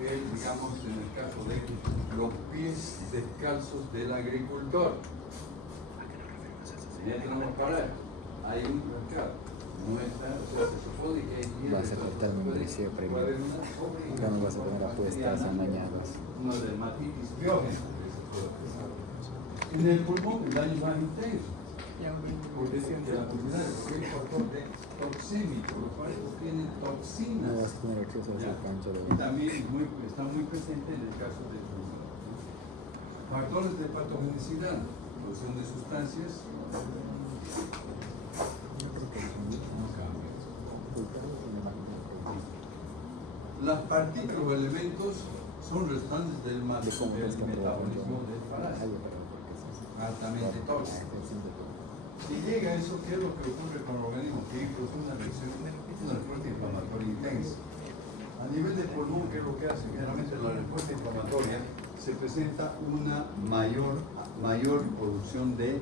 digamos, en el caso de los pies descalzos del agricultor. Ya tenemos para hay un mercado. No está, o sea, se supone que hay pies. Vas a cortar membresía premium. Acá no vas a tener apuestas amañadas. Una dermatitis biógena. En el pulmón el daño más intenso. Porque es que la pulmonar es un factor de toxémico, los cuales tienen toxinas. No vas a tener acceso a esa cancha de Y también está muy presente en el caso del pulmón. Factores de patogenicidad, producción de sustancias. Las partículas o elementos son restantes del metabolismo del parásito, altamente tóxico. Si llega a eso, ¿qué es lo que ocurre con el organismo? Que produce una reacción, una respuesta inflamatoria intensa. A nivel de pulmón, ¿qué es lo que hace? Generalmente la respuesta inflamatoria se presenta una mayor producción de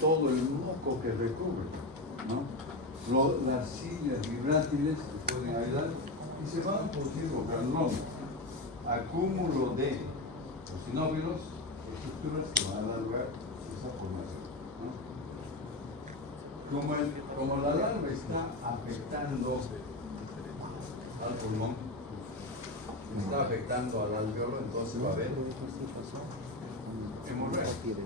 todo el moco que recubre, ¿no? Las cilias vibrátiles que pueden ayudar y se van a producir los granulomas, acúmulo de eosinófilos, estructuras que van a dar lugar a esa formación, ¿no? Como la larva está afectando al pulmón, está afectando al alveolo, entonces va a haber hemorragia,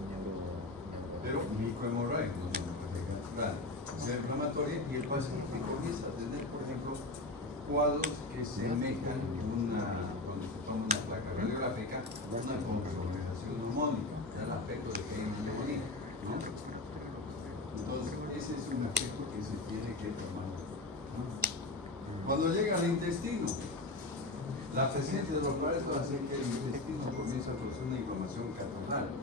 pero microhemorragia, sea inflamatoria, y el paciente comienza a tener, por ejemplo, cuadros que semejan cuando se toma una placa radiográfica, una consolidación neumónica, ya el aspecto de que hay neumonía, ¿no? Entonces, ese es un aspecto que se tiene que tomar, ¿no? Cuando llega al intestino, la presencia de los parásitos hace que el intestino comience a producir una inflamación catarral,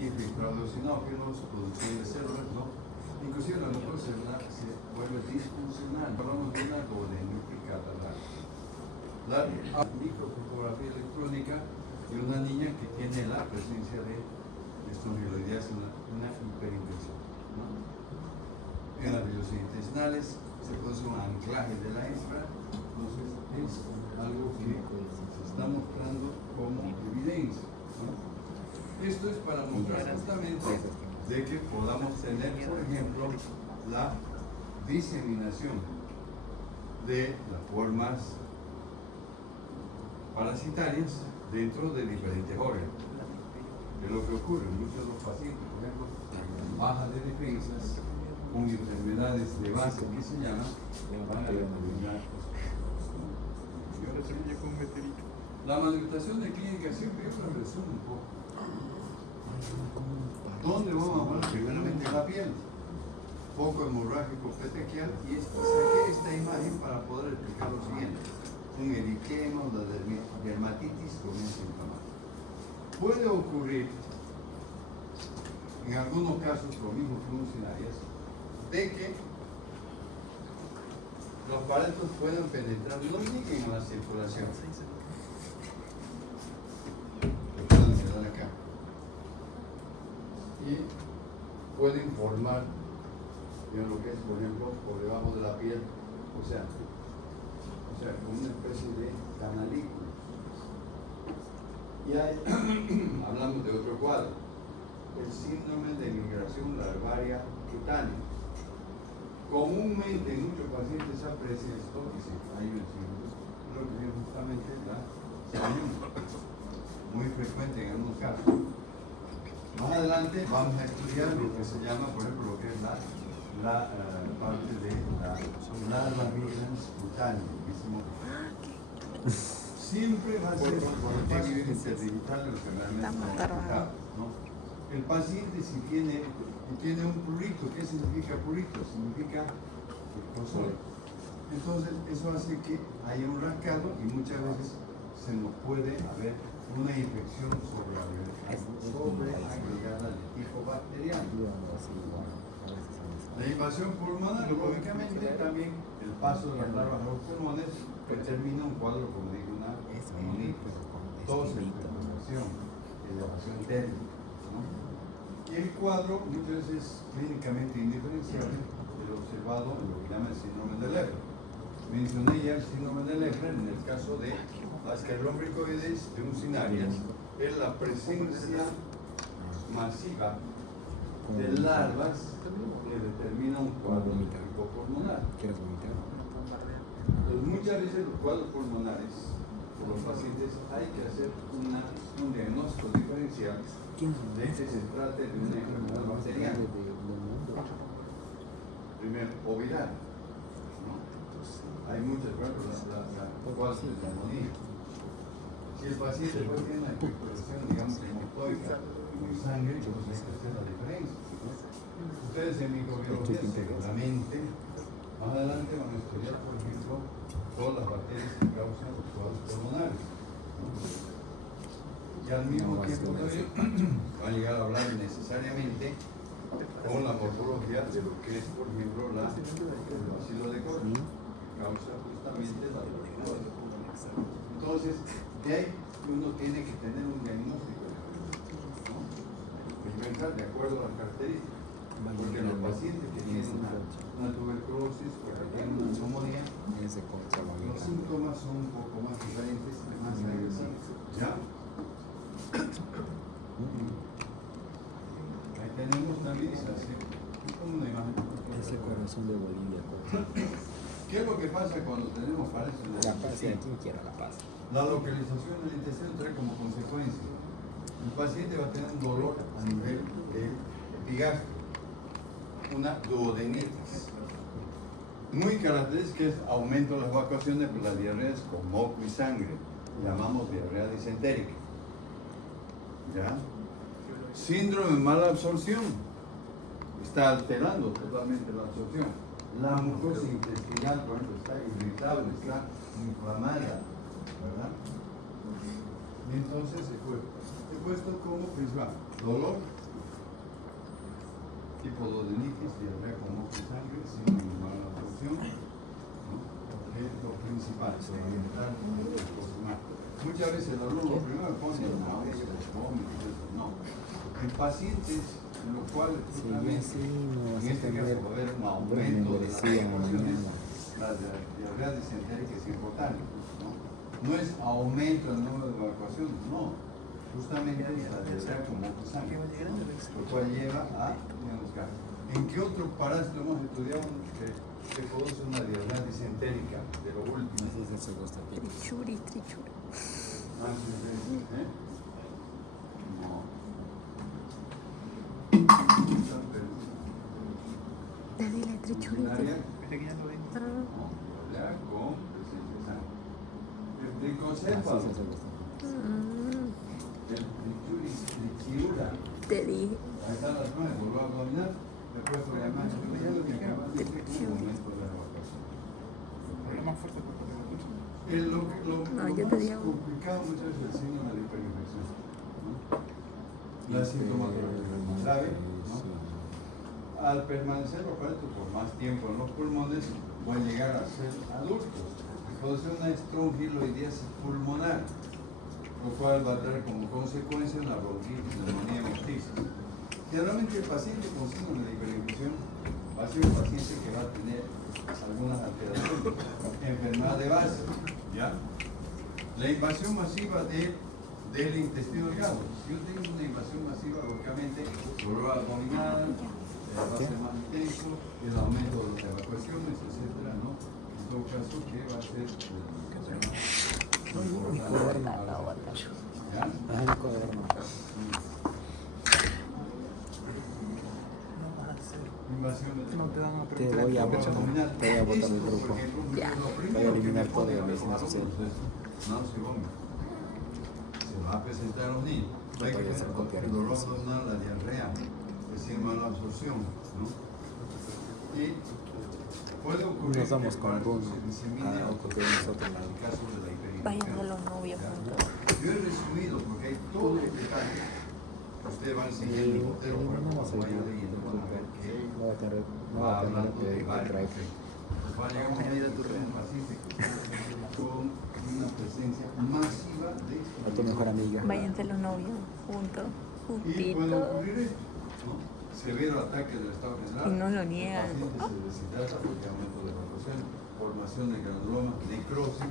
infiltrado de eosinófilos, producción de células, ¿no? Inclusive la mejor celular se vuelve disfuncional, hablamos de una duodenitis catarral. La microfotografía electrónica de una niña que tiene la presencia de estrongiloideas, una hiperintensión, ¿no? En las vías intestinales se produce un anclaje de la hembra, entonces es algo que se está mostrando como evidencia, ¿no? Esto es para mostrar justamente de que podamos tener, por ejemplo, la diseminación de las formas parasitarias dentro de diferentes órganos. Es lo que ocurre en muchos de los pacientes, por ejemplo, baja de defensas, con enfermedades de base que se llaman, van a determinar. La manifestación de clínica siempre yo lo resumo un poco. ¿Dónde vamos a hablar? Primeramente en la piel. Foco hemorrágico petequial, y saqué esta imagen para poder explicar lo siguiente. Un eriquema, una dermatitis comienza a inflamar. Puede ocurrir, en algunos casos, lo mismo funcionarias, de que los parásitos puedan penetrar, no lleguen a la circulación. Lo pueden quedar acá. Y pueden formar lo que es, por ejemplo, por debajo de la piel, o sea, como una especie de canalícula. Y hay, hablamos de otro cuadro, el síndrome de migración larvaria cutánea. Comúnmente en muchos pacientes se aprecia esto, que se hay un síndrome, lo que es justamente la sañuma, muy frecuente en algunos casos. Más adelante vamos a estudiar lo que se llama, por ejemplo, lo que es la parte de la larva migrans cutánea. Siempre va a ser por el paso interdigital lo que realmente estamos explicando, ¿no? El paciente si tiene un prurito, ¿qué significa prurito? Significa escozor. Entonces eso hace que haya un rascado y muchas veces se nos puede haber una infección sobreagregada de tipo bacteriano. La invasión pulmonar, lógicamente, también el paso de las larvas a los pulmones determina un cuadro, como digo, una pneumonitis, tos, hipertensión, elevación térmica, ¿no? Y el cuadro muchas veces es clínicamente indiferenciable, pero observado en lo que llama el síndrome de Leber. mencioné ya el síndrome de Leffler en el caso de Ascarlombricoides uncinarias, es la presencia masiva de larvas que determina un cuadro pulmonar. ¿Quieres vomitar? Entonces, muchas veces los cuadros pulmonares por los pacientes hay que hacer un diagnóstico diferencial de que se trate de una enfermedad bacteriana. Primero, o viral, ¿no? Hay muchas, por ejemplo, la cuadros de neumonía. Si el paciente pues, tiene una infección, digamos, hemotoica en sangre, pues hay que hacer la diferencia. Ustedes en microbiología seguramente más adelante van a estudiar, por ejemplo, todas las bacterias que causan los cuadros pulmonares, ¿no? Y al mismo tiempo también van a llegar a hablar necesariamente con la morfología de lo que es, por ejemplo, el bacilo de Koch, que causa justamente la tuberculosis. Entonces, de ahí uno tiene que tener un diagnóstico, ¿no? Y pensar de acuerdo a las características. Porque los pacientes que tienen una tuberculosis o que tienen una neumonía, los síntomas son un poco más diferentes y más agresivos. ¿Ya? Ahí tenemos también una imagen. Ese corazón de Bolivia. ¿Qué es lo que pasa cuando tenemos parálisis del La paz, intestino? ¿quién quiere la paz? La localización del intestino trae como consecuencia el paciente va a tener un dolor a nivel del epigastrio, una duodenitis. Muy característica es aumento de las evacuaciones por las diarreas con moco y sangre, llamamos diarrea disentérica. ¿Ya? Síndrome de mala absorción, está alterando totalmente la absorción. La mucosa intestinal, por ejemplo, está irritable, está inflamada, ¿verdad? Y entonces he puesto como principal dolor, tipo duodenitis, diarrea con moco y sangre, síndrome de mala absorción, ¿no? Es lo principal, evitar cocinar. Muchas veces el dolor lo primero pone náuseas, vómitos, no. En pacientes en los cuales justamente, en este caso va a haber un aumento de las evacuaciones, la diarrea disentérica es importante, ¿no? No es aumento del número de evacuaciones, no. Justamente es la diarrea con moco y sangre, ¿no? Lo cual lleva a menos gases. ¿En qué otro parásito hemos estudiado que se produce una diarrea disentérica de lo último? Trichuri. Ah, sí, sí, ¿eh? No. Te di la trichuri. Urinaria, no, ya con presencia de sangre. El tricocéfalo, el trichiura. Te dije. Ahí están las manos, vuelvo a abdominal. Después por la imagen que acabas de decir, un momento de evacuación. Lo yo te más digo. complicado muchas veces es el síndrome de hiperinfección, ¿no? La sintomatología es más grave, ¿no? Al permanecer los parásitos por más tiempo en los pulmones, van a llegar a ser adultos y produce una estrongiloidiasis pulmonar, lo cual va a traer como consecuencia una bronquitis, neumonía, hemoptisis. Generalmente el paciente con síndrome de hiperinfección va a ser un paciente que va a tener algunas alteraciones, enfermedad de base, ¿ya? La invasión masiva del intestino delgado. Si yo tengo una invasión masiva, lógicamente, dolor abdominal, va a ser más intenso, el aumento de las evacuaciones, etcétera, ¿no? En todo caso, ¿qué va a ser? ¿Ya? Mi cuaderno. Te voy a botar del grupo. Ya. Voy a eliminar todo de la medicina social. No se vomita. Se va a presentar a los niños. No Hay que voy a hacer ver copiar el dolor entonces. abdominal, la diarrea, decir mala absorción, ¿no? Y puede ocurrir Nos vamos que con el Bruno parto se disemine a ocurrir nosotros. en el caso de la hiperinfección. Vayan a los novios juntos. Yo he resumido porque hay todo el detalle. Ustedes van siguiendo el botero, por ejemplo, Eliminamos cuando el vayan leyendo, van a ver que no va a tener va hablando de que varios traer. efectos. Va a llegar un momento que un paciente con una presencia masiva de A tu mejor amiga. Váyanse los novios juntos. y puede Juntitos. ocurrir esto, ¿no? Severo ataque del estado general. Y no lo niegan. El paciente se deshidrata porque hay aumento de evacuación o formación de granulomas, necrosis,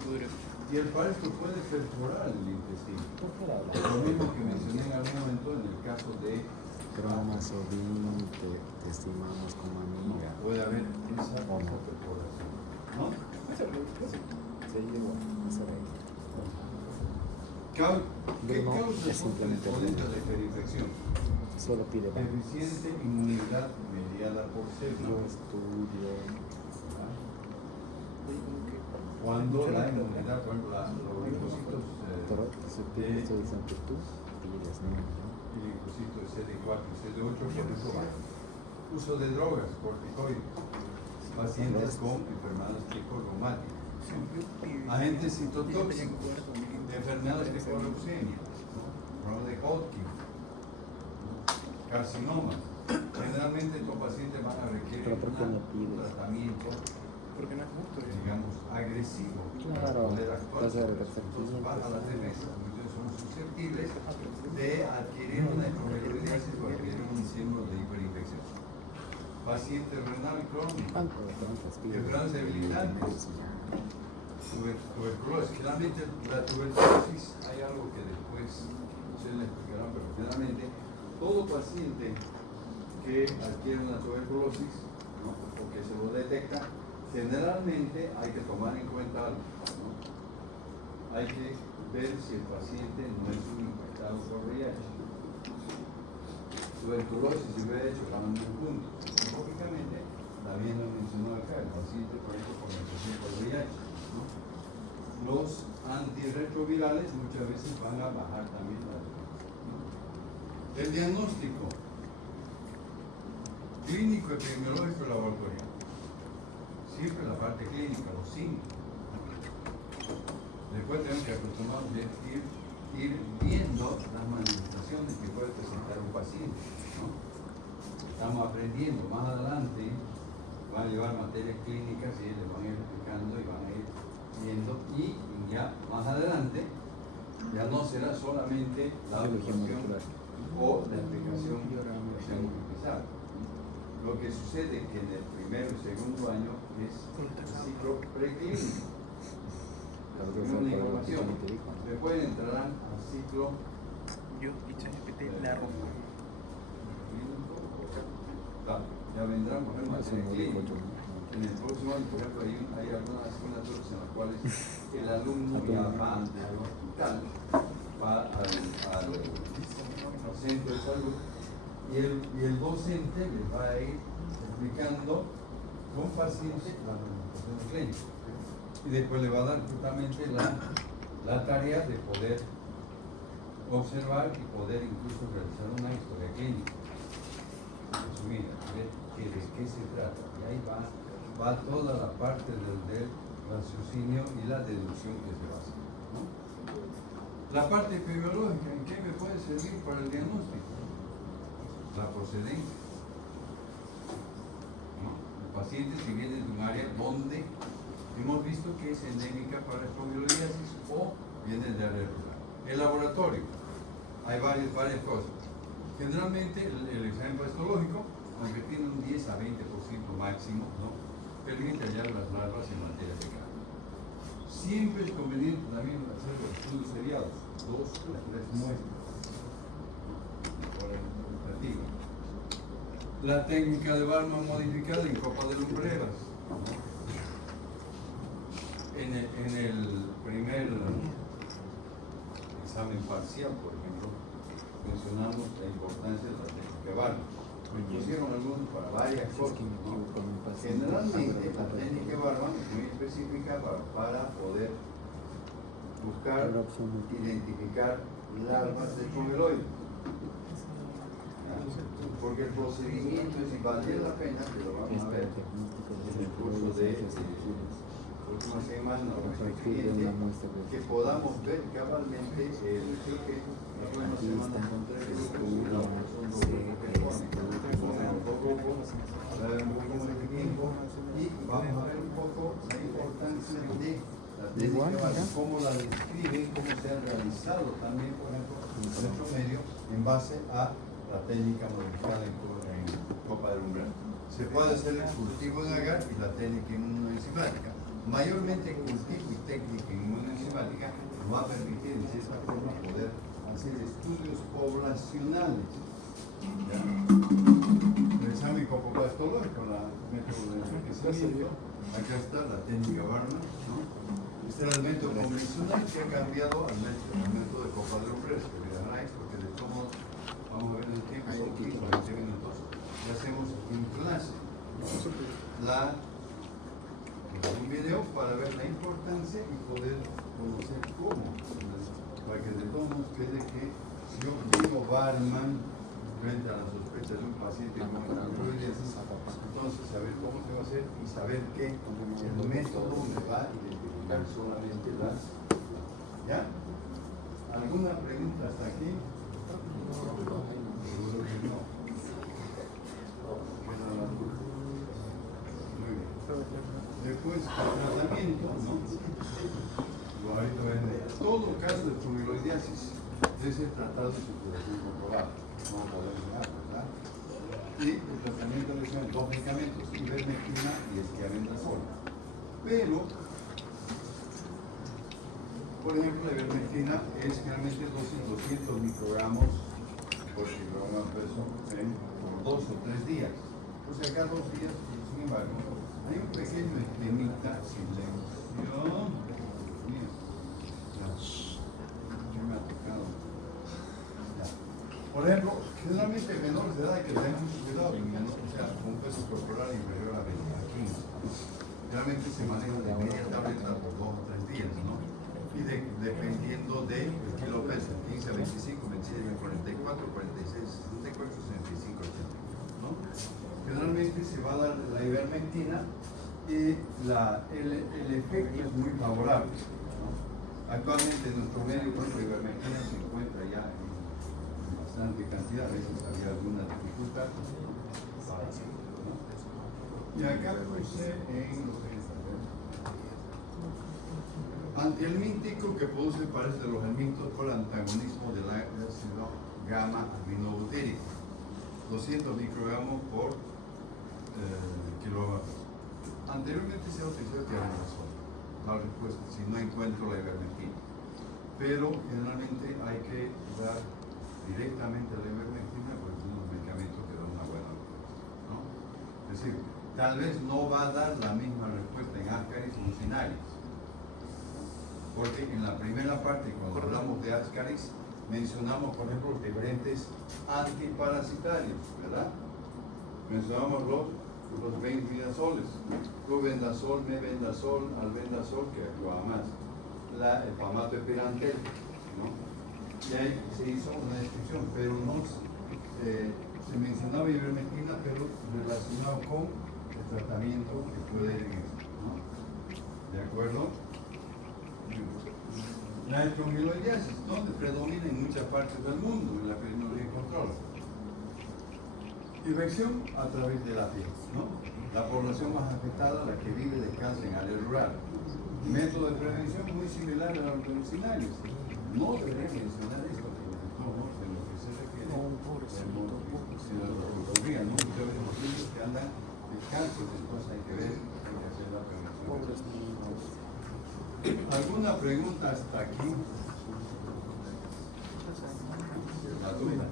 y el paresto puede perforar el intestino. Lo mismo que mencioné en algún momento en el caso de Cromas o bien te estimamos como amiga. puede haber esa perforación, ¿no? Sí, igual, eso es. ¿Qué Bruno causa es son simplemente componentes de hiperinfección? Solo pide para Deficiente inmunidad mediada por yo células. estudio. Cuando la inmunidad, por ejemplo, los linfocitos Pero si tú estoy diciendo que tú pides, ¿no? y linfocitos CD4 y CD8, por ejemplo, uso de drogas, corticoides, pacientes con enfermedades psicorreumáticas, agentes citotóxicos, enfermedades tipo leucemia, problema de Hodgkin, carcinomas. Generalmente estos pacientes van a requerir Pero ¿por qué no un pides? tratamiento, Porque no es justo. digamos, agresivo para Claro, poder actuar. vas a sobre ver eso. Entonces baja las defensas, entonces son susceptibles de adquirir una esclerodermitis o adquirir un síndrome de hiperinfección. Paciente renal crónico, enfermedades debilitantes, tuberculosis. Generalmente la tuberculosis hay algo que después ustedes le explicarán, pero generalmente todo paciente que adquiere una tuberculosis, ¿no? O que se lo detecta, generalmente hay que tomar en cuenta algo, ¿no? Hay que ver si el paciente no es un infectado por VIH. Tuberculosis y VIH van muy juntos. Lógicamente, también lo mencionó acá, el paciente, por ejemplo, con infección por VIH, ¿no? Los antirretrovirales muchas veces van a bajar también la defensa, ¿no? El diagnóstico clínico, epidemiológico y laboratorial. Siempre la parte clínica, los síntomas. Después tenemos que acostumbrarnos a ir viendo las manifestaciones que puede presentar un paciente, ¿no? Estamos aprendiendo, más adelante van a llevar materias clínicas y les van a ir explicando y van a ir viendo, y ya más adelante ya no será solamente la observación o la explicación que hemos utilizado. Lo que sucede es que en el primero y segundo año es el ciclo preclínico, una información. Después entrarán al ciclo Yo y ChatGPT la rompo. clínico. Ya vendrán por ejemplo materia clínica. En el próximo año, por ejemplo, hay algunas asignaturas en las cuales el alumno ya va al hospital, va al centro de salud, y el docente les va a ir explicando con paciente la manifestación clínica. Y después le va a dar justamente la tarea de poder observar y poder incluso realizar una historia clínica. Resumida, ver de qué se trata. Y ahí va toda la parte del raciocinio y la deducción que se va a hacer, ¿no? La parte epidemiológica, ¿en qué me puede servir para el diagnóstico? La procedencia, ¿no? El paciente, si viene de un área donde hemos visto que es endémica para espondiloliasis o viene de área rural. El laboratorio, hay varias cosas. Generalmente el examen pastológico, aunque tiene un 10 a 20% máximo, ¿no?, permite hallar las larvas en materia fecal. Siempre es conveniente también hacer los estudios seriados, 2 o 3 muestras por el operativo. La técnica de Barman modificada en copa de lumbreras. En el primer examen parcial, por ejemplo, mencionamos la importancia de la técnica Barman. Pusieron algunos para varias cosas, ¿no? Generalmente la técnica Barman es muy específica para poder buscar, identificar larvas de espongiloides. Porque el procedimiento es, si valdría la pena, que lo vamos a ver en el curso de próxima semana o el siguiente, que podamos ver cabalmente el que la próxima semana encontré el grupo, la razón y vamos a ver un poco la importancia de la técnica, cómo la describen, cómo se ha realizado también, por ejemplo, en nuestro medio, en base a la técnica modificada en copa de umbral. Se puede hacer el cultivo de agar y la técnica inmunoenzimática. mayormente cultivo y técnica inmunoenzimática nos va a permitir de cierta forma poder hacer estudios poblacionales. ¿Ya? El examen copopatológico, la método de enriquecimiento, acá está la técnica Barman, ¿no? Este era el método convencional que ha cambiado al método de Copa de Hombres, que le da porque de todo modo, vamos a ver en el tiempo, son 15 o 20 minutos, y hacemos en clase un video para ver la importancia y poder conocer cómo, para que de todos modos quede que si yo digo Barman frente a la sospecha de un paciente con fibroidesis, entonces saber cómo se va a hacer y saber que el método me va a identificar solamente las. ¿Ya? ¿Alguna pregunta hasta aquí? Seguro que no. Muy bien. Después, el tratamiento, ¿no? Ahorita ven, todo caso de fibroidesis debe ser tratado en superación comprobada. No podemos negar, ¿verdad? Y el tratamiento le son dos medicamentos, ivermectina y esquiavendazol. Pero, por ejemplo, la ivermectina es generalmente dosis 200 microgramos por kilogramo de peso por 2 o 3 días. O sea, cada 2 días, sin embargo, hay un pequeño esquemita, silencio. Me ha tocado. Ya. Por ejemplo, generalmente menores de edad hay que tener mucho cuidado, o sea, un peso corporal inferior a 15. Generalmente se maneja de media tableta por 2 o 3 días, ¿no? Y dependiendo del kilo peso, 15 a 25, 26 a 44, 46, 64, 65, 80, ¿no? Generalmente se va a dar la ivermectina y el efecto es muy favorable, ¿no? Actualmente en nuestro medio, por ejemplo, la ivermectina se encuentra ya en bastante cantidad, a veces había alguna dificultad, ¿no? Y acá puse en los antihelmíntico que produce parece de los helmintos por antagonismo del ácido gamma aminobutírico, 200 microgramos por kilogramo. Anteriormente se ha utilizado tiamazol, la respuesta si no encuentro la ivermectina, pero generalmente hay que dar directamente la ivermectina porque es un medicamento que da una buena respuesta, ¿no? Es decir, tal vez no va a dar la misma respuesta en Ascaris o Cinarius, porque en la primera parte, cuando hablamos de Ascaris, mencionamos, por ejemplo, los diferentes antiparasitarios, ¿verdad? Mencionamos los benvidazoles, flubendazol, mebendazol, albendazol, que actúa más, el pamatoepirantel, ¿no? Y ahí se hizo una descripción, pero no se mencionaba ivermectina, pero relacionado con el tratamiento que puede ir en esto, ¿no? ¿De acuerdo? La electromiloidiasis, donde predomina en muchas partes del mundo, en la epidemiología y control. Infección a través de la piel, ¿no? La población más afectada, la que vive y descansa en área rural. Método de prevención muy similar a los medicinarios. No debería mencionar esto, pero de todos modos, en lo que se refiere a la oncología, ¿no? Muchas veces los niños que andan descalzos, después hay que ver, hay que hacer la prevención. ¿Alguna pregunta hasta aquí? ¿La duda?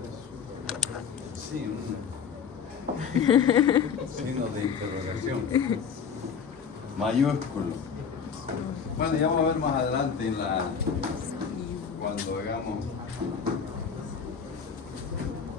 Sí, un signo de interrogación mayúsculo. Bueno, ya vamos a ver más adelante cuando hagamos